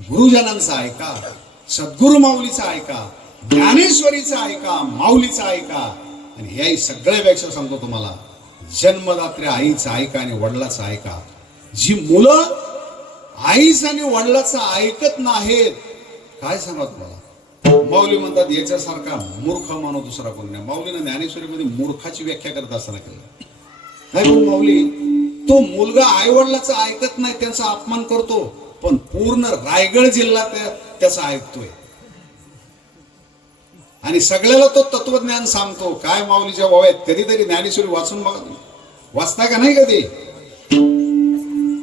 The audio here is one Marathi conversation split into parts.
गुरुजनांचा ऐका सद्गुरु माऊलीचा ऐका ज्ञानेश्वरीचा ऐका माऊलीचा ऐका. आणि याही सगळ्यापेक्षा सांगतो तुम्हाला. जन्मदात्री आईचा ऐका आणि वडिलाचा ऐका. जी मुलं आईच आणि वडिलाचं ऐकत नाहीत काय सांगा तुम्हाला? माऊली म्हणतात याच्यासारखा मूर्ख मानव दुसरा कोण नाही. माऊलीनं ज्ञानेश्वरीमध्ये मूर्खाची व्याख्या करत असताना केलं. नाही पण माऊली? तो मुलगा आई वडिलाचा ऐकत नाही त्यांचा अपमान करतो. पण पूर्ण रायगड जिल्हा त्याचा ऐकतोय. आणि सगळ्याला तो तत्वज्ञान सांगतो काय माऊलीच्या आहेत? कधीतरी ज्ञानेश्वरी वाचून बघा वाचता का नाही कधी?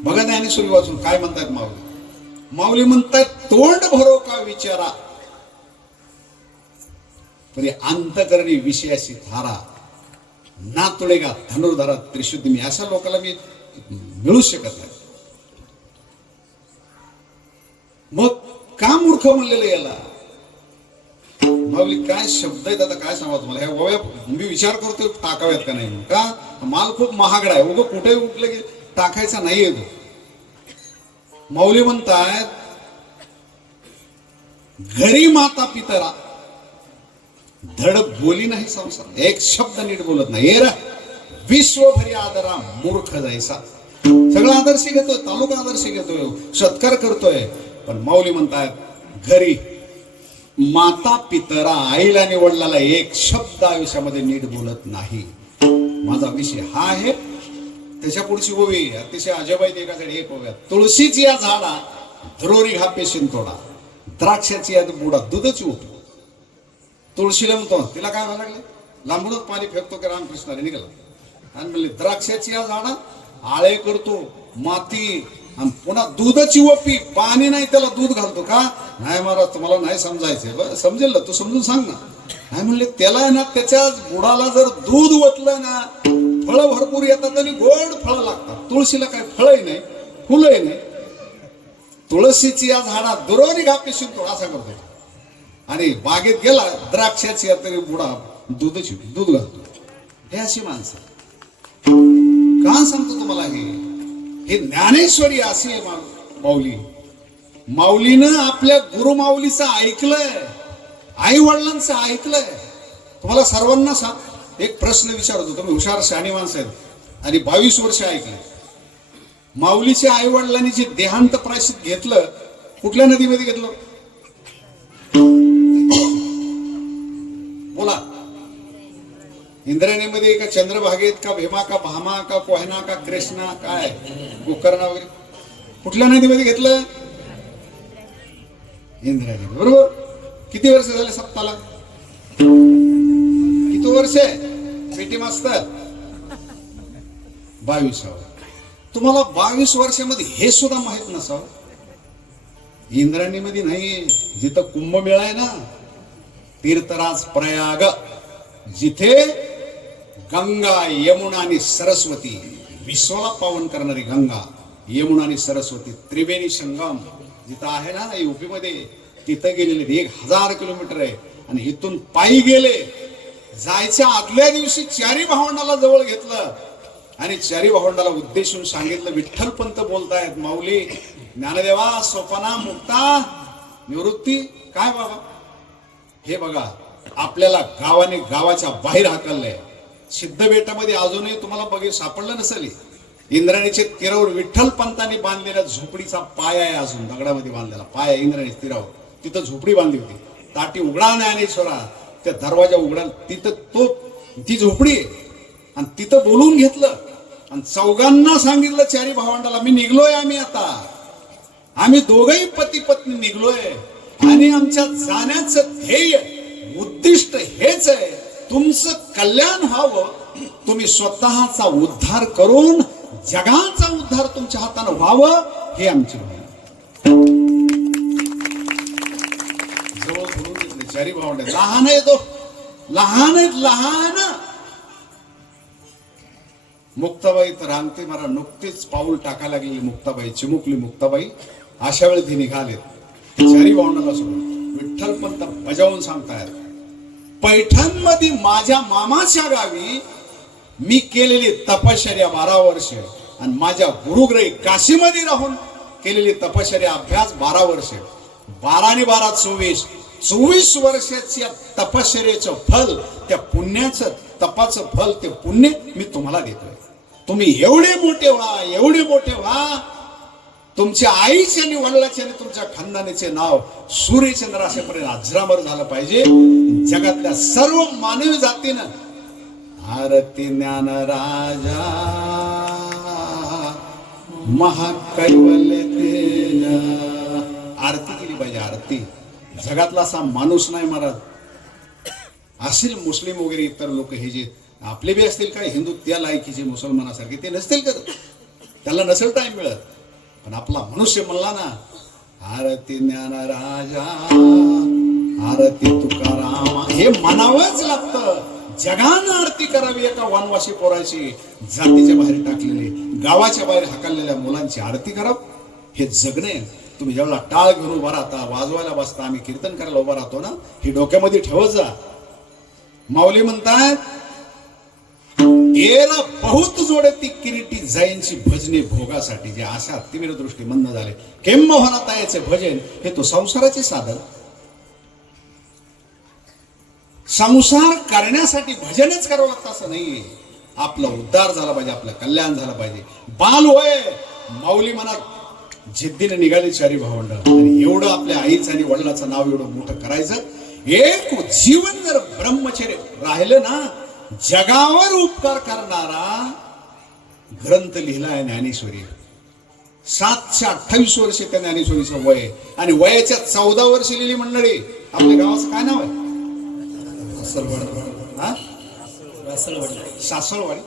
बघा ज्ञानेश्वरी वाचून काय म्हणतात माऊली? माऊली म्हणतात तोंड भरो का विचारा? तरी अंतकरणी विषयाशी धारा ना तुळेगा धनुर्धारा त्रिशुद्धी मी अशा लोकांना मी मिळू शकत नाही. मग का मूर्ख म्हणलेलं याला? माऊली काय शब्द आहेत आता? काय सांगा तुम्हाला? ह्या वया मी विचार करतो टाकाव्यात का नाही? का? माल खूप महागडा आहे. उगं कुठे उठलं की टाकायचा नाहीये तो. माऊली म्हणतायत घरी माता पितरा धड बोली नाही संसार एक शब्द नीट बोलत नाही. एरा विश्वभरी आदरा मूर्ख जायचा. सगळा आदर्श घेतोय तालुका आदर्श घेतोय सत्कार करतोय. पण माऊली म्हणतायत घरी माता पितरा आईला निवडलेला एक शब्द आयुष्यामध्ये नीट बोलत नाही. माझा विषय हा आहे. त्याच्या पुढची ओवी अतिशय अजबाई देण्यासाठी एक ओव्या तुळशीची या झाडा ध्रोरी घापे शिंतोडा द्राक्षाची या बुडा दूधच उठ. तुळशीला म्हणतो तिला काय व्हायला लागलं? लांबूनच पाणी फेकतो की रामकृष्णाने निघाला. आणि म्हणले द्राक्षाची या झाडा आळे करतो माती आणि पुन्हा दुधाची ओपी पाणी नाही त्याला दूध घालतो का? नाही महाराज तुम्हाला नाही समजायचंय. बरं समजेल ना तू समजून सांग ना. नाही म्हणले त्याला आहे ना त्याच्या बुडाला जर दूध ओतलं ना फळं भरपूर येतात आणि गोड फळं लागतात. तुळशीला काय फळही नाही फुलंही नाही. तुळशीची या झाडा दुरोरी घापे तो असा करतो. आणि बागेत गेला द्राक्षाची या तरी बुडा दूधची दूध घालतो. हे अशी माणसं. का सांगतो तुम्हाला हे? हे ज्ञानेश्वरी अशी आहे मा- माऊली. माऊलीनं आपल्या गुरु माऊलीचं ऐकलंय आई वडिलांचं ऐकलंय. तुम्हाला सर्वांना सांग एक प्रश्न विचारतो तुम्ही हुशार शहाणी माणसं आहेत. आणि बावीस वर्ष ऐकले. माऊलीच्या आई वडिलांनी जे देहांत प्रायश्चित घेतलं कुठल्या नदीमध्ये घेतलं? इंद्रायणीमध्ये का चंद्रभागेत का भीमा का भामा का कोहना का कृष्णा काय? गोकर्णा वगैरे कुठल्या नदीमध्ये घेतलं? इंद्रायणी बरोबर? किती वर्ष झाले सप्ताला किती वर्ष पेटी मास्तर. बावीसावं हो. तुम्हाला बावीस वर्षामध्ये हे सुद्धा माहीत नसावं? इंद्रायणीमध्ये नाही. जिथं कुंभमेळा आहे ना तीर्थराज प्रयाग जिथे गंगा यमुना आणि सरस्वती विश्वाला पावन करणारी गंगा यमुना आणि सरस्वती त्रिवेणी संगम जिथं आहे ना युपीमध्ये तिथं गेलेले एक हजार किलोमीटर आहे. आणि इथून पायी गेले जायच्या आदल्या दिवशी चारी भावंडाला जवळ घेतलं. आणि चारी भावंडाला उद्देशून सांगितलं विठ्ठल पंत बोलतायत माऊली ज्ञानदेवा सोपाना मुक्ता निवृत्ती काय बाबा? हे बघा आपल्याला गावाने गावाच्या बाहेर हाकललंय. सिद्ध बेटामध्ये अजूनही तुम्हाला बघे सापडलं नसेल इंद्राणीचे तीरावर विठ्ठल पंतांनी बांधलेल्या झोपडीचा पाय आहे अजून दगडामध्ये बांधलेला पाय आहे इंद्राणी तीरावर. तिथं झोपडी बांधली होती. ताटी उघडा ज्ञानेश्वरा. त्या दरवाजा उघडा तिथं तो ती झोपडी आहे. आणि तिथं बोलून घेतलं. आणि चौघांना सांगितलं चारी भावंडाला मी निघलोय आम्ही आता. आम्ही दोघही पती पत्नी निघलोय. आणि आमच्या जाण्याचं ध्येय उद्दिष्ट हेच आहे. तुमचं कल्याण व्हावं. तुम्ही स्वतःचा उद्धार करून जगाचा उद्धार तुमच्या हातानं व्हावं हे आमची जवळ चारी भावंड लहान आहे तो. लहान आहेत लहान. मुक्ताबाई तर रांगते मला नुकतीच पाऊल टाकायला लागलेली मुक्ताबाई चिमुकली मुक्ताबाई. अशा वेळी ती निघालेत. चारी भावंडाला सोडून विठ्ठल पंत बजावून सांगतायत पैठणमध्ये माझ्या मामाच्या गावी मी केलेली तपश्चर्या बारा वर्ष आणि माझ्या गुरुग्रही काशीमध्ये राहून केलेली तपश्चर्या अभ्यास बारा वर्ष. बाराने बारा चोवीस. चोवीस वर्षाच्या तपश्चर्याचं फल त्या पुण्याचं तपाचं फल ते पुण्य मी तुम्हाला देतोय. तुम्ही एवढे मोठे व्हा एवढे मोठे व्हा तुमच्या आईचे आणि वडिलाचे आणि तुमच्या खानदानीचे नाव सूर्यचंद्र असेपर्यंत अजरामर झालं पाहिजे. जगातल्या सर्व मानवी जातीनं आरती ज्ञान राजा महाकैवल्य आरती केली पाहिजे आरती. जगातला असा माणूस नाही महाराज. असेल मुस्लिम वगैरे इतर लोक हे जे आपले बी असतील काय हिंदू त्या लायकीचे मुसलमानासारखे ते नसतील करत त्याला नसेल टाइम मिळत. पण आपला मनुष्य म्हणला ना आरती ज्ञान राजा आरती तुकाराम हे म्हणावंच लागत. जगानं आरती करावी एका वनवासी पोराची जातीच्या बाहेर टाकलेली गावाच्या बाहेर हाकललेल्या मुलांची आरती करावं. हे जगणे तुम्ही जेवढा टाळ घेऊन उभा राहता वाजवायला बसता आम्ही कीर्तन करायला उभा राहतो ना हे डोक्यामध्ये ठेवत जा. माऊली म्हणतात एला बहुत जोडे ती किरीटी जाईंची भजने भोगासाठी जे अशा तीव्र दृष्टी मंद झाले. केम याचे भजन हे तो संसाराचे साधन. संसार करण्यासाठी भजनच करावं लागतं असं नाहीये. आपला उद्धार झाला पाहिजे आपलं कल्याण झालं पाहिजे. बाल होय माऊली मनात जिद्दीने निघाली चारी भावंड. आणि एवढं आपल्या आईचं आणि वडिलाचं नाव एवढं मोठं करायचं एक जीवन जर ब्रह्मचर्य राहिलं ना जगावर उपकार करणारा ग्रंथ लिहिलाय ज्ञानेश्वरी. सातशे अठ्ठावीस वर्ष त्या ज्ञानेश्वरीचं वय. आणि वयाच्या चौदा वर्ष लिहिली मंडळी. आपल्या गावाचं काय नाव आहे? हा? सासळवाडी?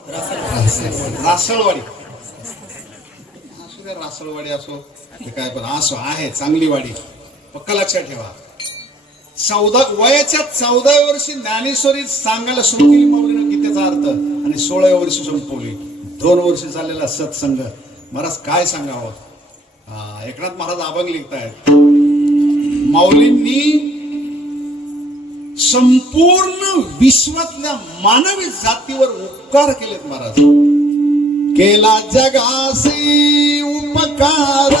रासळवाडी असू द्या रासळवाडी असो. ते काय पण असो आहे चांगली वाडी. पक्का लक्षात ठेवा? चौदा वयाच्या चौदाव्या वर्षी ज्ञानेश्वरी सांगायला सुरू केली माऊलीनं गीतेचा अर्थ. आणि सोळाव्या वर्षी संपवली. दोन वर्ष चाललेला सत्संग. महाराज काय सांगावं? एकनाथ महाराज अभंग लिहितायत माऊलींनी संपूर्ण विश्वातल्या मानवी जातीवर उपकार केलेत महाराज. केला जगासी उपकार.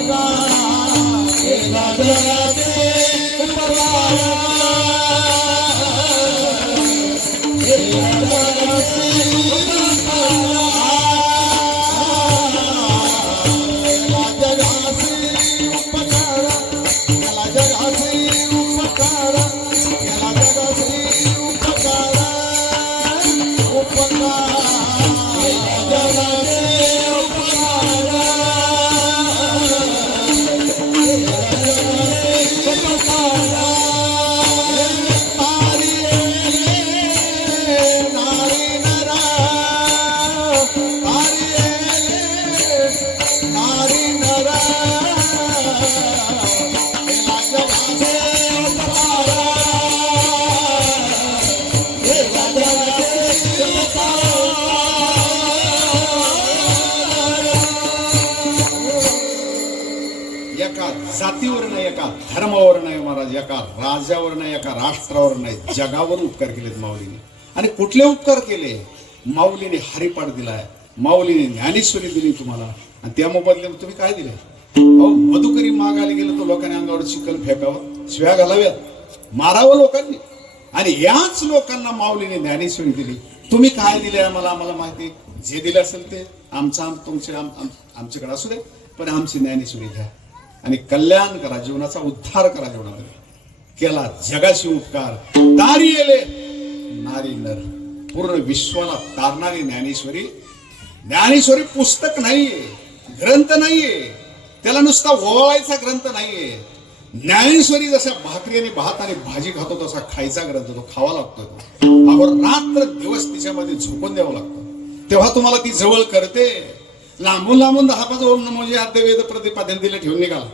उपकार केला जगासी उपकार धर्मावर नाही महाराज एका राजावर नाही एका राष्ट्रावर नाही. जगावर उपकार केलेत माऊलीने. आणि कुठले उपकार केले? माऊलीने हरिपाठ दिलाय. माऊलीने ज्ञानेश्वरी दिली तुम्हाला. आणि त्या मोबदले तुम्ही काय दिले? अहो मधुकरी मागायला गेलं तर लोकांनी अंगावर चिखल फेकावं. शिव्या घालाव्यात. मारावं लोकांनी. आणि याच लोकांना माऊलीने ज्ञानेश्वरी दिली. तुम्ही काय दिले आम्हाला? आम्हाला माहिती जे दिले असेल ते. आमचं आम तुमचे आम आमच्याकडे असू दे पण आमची ज्ञानेश्वरी घ्या आणि कल्याण करा जीवनाचा उद्धार करा जीवनामध्ये केला जगाशी उपकार. तारी येले नारी नर. पूर्ण विश्वाला तारणारी ज्ञानेश्वरी. ज्ञानेश्वरी पुस्तक नाहीये ग्रंथ नाहीये. त्याला नुसता ओवाळायचा ग्रंथ नाहीये. ज्ञानेश्वरी जशा भाकरी आणि भात आणि भाजी खातो तसा खायचा ग्रंथ तो खावा लागतो तो. रात्र दिवस तिच्यामध्ये झोपून द्यावं लागतं. तेव्हा तुम्हाला ती जवळ करते. लांबून लांबून दहा पाच ओम म्हणजे आद्य वेद प्रतिपादन दिलं ठेवून निघाला.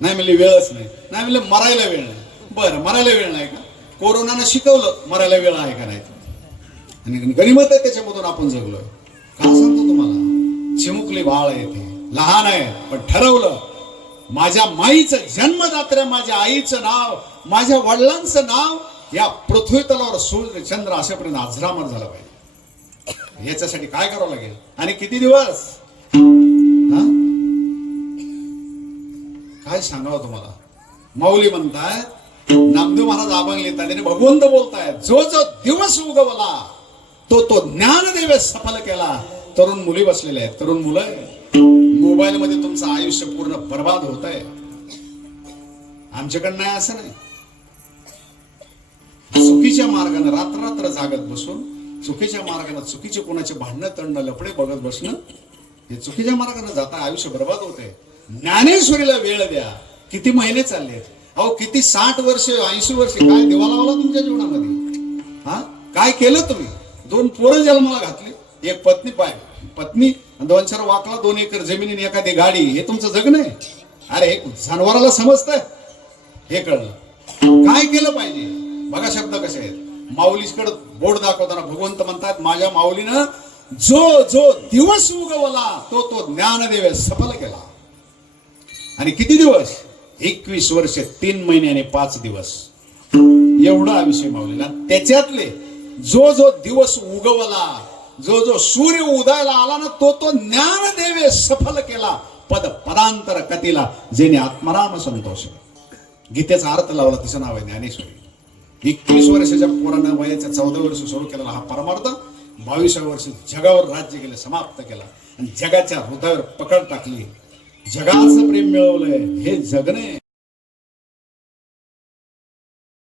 नाही म्हणले वेळच नाही. नाही म्हणले मरायला वेळ नाही. बरं मरायला वेळ नाही का? कोरोनानं शिकवलं मरायला वेळ आहे का नाही? आणि गणिमत आहे त्याच्यामधून आपण जगलोय. का सांगतो तुम्हाला? चिमुकली बाळ आहे ते. लहान आहे पण ठरवलं माझ्या माईचं जन्मदात्र्या माझ्या आईचं नाव माझ्या वडिलांचं नाव या पृथ्वी तलावर सूर्य चंद्र अशापर्यंत अजरामर झाला पाहिजे. याच्यासाठी काय करावं लागेल? आणि किती दिवस? काय सांगावं तुम्हाला? माऊली म्हणताय नामदेव महाराज अभंग लिहितात आणि भगवंत बोलतायत जो जो दिवस उगवला तो तो ज्ञानदेवे सफल केला. तरुण मुली बसलेल्या आहेत. तरुण मुलं मोबाईल मध्ये तुमचं आयुष्य पूर्ण बर्बाद होत आहे आमच्याकडं नाही असं नाही. चुकीच्या मार्गाने रात्र रात्र जागत बसून चुकीच्या मार्गाने चुकीचे कोणाचे भांडणं तंड लपडे बघत बसणं हे चुकीच्या मार्गाने जाता आयुष्य बर्बाद होते ज्ञानेश्वरीला वेळ द्या. किती महिने चालले अहो किती साठ वर्ष ऐंशी वर्ष काय देवा लावला तुमच्या जीवनामध्ये? हा? काय केलं तुम्ही? दोन पोरं जन्माला घातली. एक पत्नी पाय पत्नी दोन चार वाकला दोन एकर जमिनी एखादी गाडी. हे तुमचं जगणं आहे? अरे हे जनावराला समजतंय. हे कळलं. काय केलं पाहिजे? बघा शब्द कसे आहेत. माऊलीकडे बोर्ड दाखवताना भगवंत म्हणतात माझ्या माऊलीनं जो जो दिवस उगवला तो तो ज्ञानदेवे सफल केला. आणि किती दिवस? एकवीस वर्ष तीन महिने आणि पाच दिवस. एवढा विषय मावलेला. त्याच्यातले जो जो दिवस उगवला जो जो सूर्य उदायला आला ना तो तो ज्ञानदेवे सफल केला. पद पदांतर कथेला जेणे आत्माराम संतोष. गीतेचा अर्थ लावला तिचं नाव आहे ज्ञानेश्वरी. एकवीस वर्षाच्या पोरानं वयाच्या चौदा वर्ष सुरू केलेला हा परमार्थ. बावीसाव्या वर्षी जगावर राज्य केलं समाप्त केलं आणि जगाच्या हृदयावर पकड टाकली. जगाचं प्रेम मिळवलंय हे जगणे.